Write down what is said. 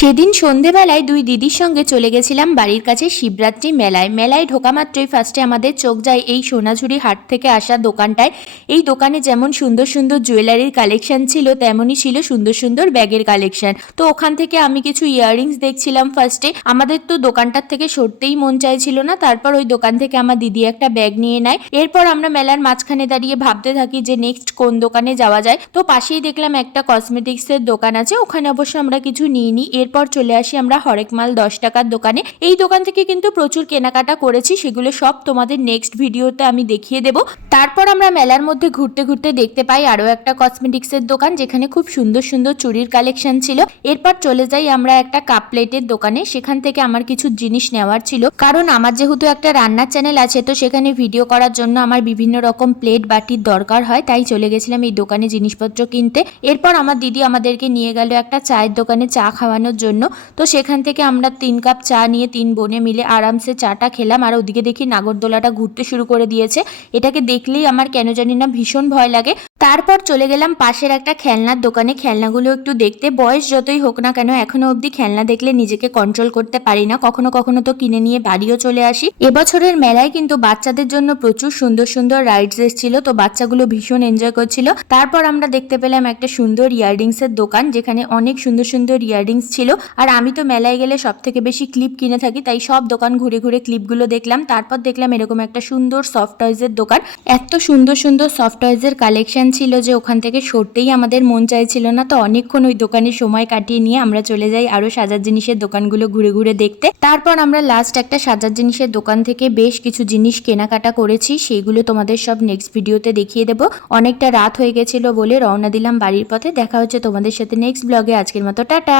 সেদিন সন্ধেবেলায় দুই দিদির সঙ্গে চলে গেছিলাম বাড়ির কাছে শিবরাত্রি মেলায় ঢোকা মাত্রই ফার্স্টে আমাদের চোখ যায় এই সোনাঝুরি হাট থেকে আসা দোকানটায়। এই দোকানে যেমন সুন্দর সুন্দর জুয়েলারির কালেকশন ছিল, তেমনই ছিল সুন্দর সুন্দর ব্যাগের কালেকশন। তো ওখান থেকে আমি কিছু ইয়াররিংস দেখছিলাম ফার্স্টে। আমাদের তো দোকানটার থেকে সরতেই মন চাইছিল না, তারপর ওই দোকান থেকে আমার দিদি একটা ব্যাগ নিয়ে নেয়। এরপর আমরা মেলার মাঝখানে দাঁড়িয়ে ভাবতে থাকি যে নেক্সট কোন দোকানে যাওয়া যায়। তো পাশেই দেখলাম একটা কসমেটিক্সের দোকান আছে, ওখানে অবশ্য আমরা কিছু নিইনি। এরপর চলে আসি আমরা হরেকমাল 10 টাকার দোকানে। এই দোকান থেকে কিন্তু প্রচুর কেনাকাটা করেছি, সেগুলো সব তোমাদের নেক্সট ভিডিওতে আমি দেখিয়ে দেব। তারপর আমরা মেলার মধ্যে ঘুরতে ঘুরতে দেখতে পাই আরো একটা কসমেটিক্সের দোকান, যেখানে খুব সুন্দর সুন্দর চুড়ির কালেকশন ছিল। এরপর চলে যাই আমরা একটা কাপ প্লেটের দোকানে, সেখান থেকে আমার কিছু জিনিস নেওয়ার ছিল, কারণ আমার যেহেতু একটা রান্নার চ্যানেল আছে, তো সেখানে ভিডিও করার জন্য আমার বিভিন্ন রকম প্লেট বাটির দরকার হয়, তাই চলে গেছিলাম এই দোকানে জিনিসপত্র কিনতে। এরপর আমার দিদি আমাদেরকে নিয়ে গেল একটা চায়ের দোকানে চা খাওয়ানোর জন্য। তো সেখান থেকে আমরা 3 কাপ চা নিয়ে 3 বোনে মিলে আরামসে চাটা খেলাম। আর ওদিকে দেখি নাগরদোলাটা ঘুরতে শুরু করে দিয়েছে। এটাকে দেখলেই আমার কেন জানি না ভীষণ ভয় লাগে। তারপর চলে গেলাম পাশের একটা খেলনার দোকানে খেলনাগুলো একটু দেখতে। বয়স যতই হোক না কেন, এখনো অবধি খেলনা দেখলে নিজেকে কন্ট্রোল করতে পারি না, কখনো কখনো তো কিনে নিয়ে বাড়িও চলে আসি। এবছরের মেলায় কিন্তু বাচ্চাদের জন্য প্রচুর সুন্দর সুন্দর রাইডস এসেছিল, তো বাচ্চাগুলো ভীষণ এনজয় করছিল। তারপর আমরা দেখতে পেলাম একটা সুন্দর ইয়াররিংস এর দোকান, যেখানে অনেক সুন্দর সুন্দর ইয়াররিংস ছিল। আর আমি তো মেলায় গেলে সব থেকে বেশি ক্লিপ কিনে থাকি, তাই সব দোকান ঘুরে ঘুরে ক্লিপগুলো দেখলাম। তারপর দেখলাম এরকম একটা সুন্দর সফট টয়েজের দোকান। এত সুন্দর সুন্দর সফট টয়েজের কালেকশন ছিল যে ওখান থেকে সরতেই আমাদের মন চাইছিল না। তো অনেকক্ষণ ওই দোকানে সময় কাটিয়ে নিয়ে আমরা চলে যাই আরো সাজার জিনিসের দোকানগুলো ঘুরে ঘুরে দেখতে। তারপর আমরা লাস্ট একটা সাজার জিনিসের দোকান থেকে বেশ কিছু জিনিস কেনাকাটা করেছি, সেইগুলো তোমাদের সব নেক্সট ভিডিওতে দেখিয়ে দেবো। অনেকটা রাত হয়ে গেছিল বলে রওনা দিলাম বাড়ির পথে। দেখা হচ্ছে তোমাদের সাথে নেক্সট ব্লগে। আজকের মতো টাটা।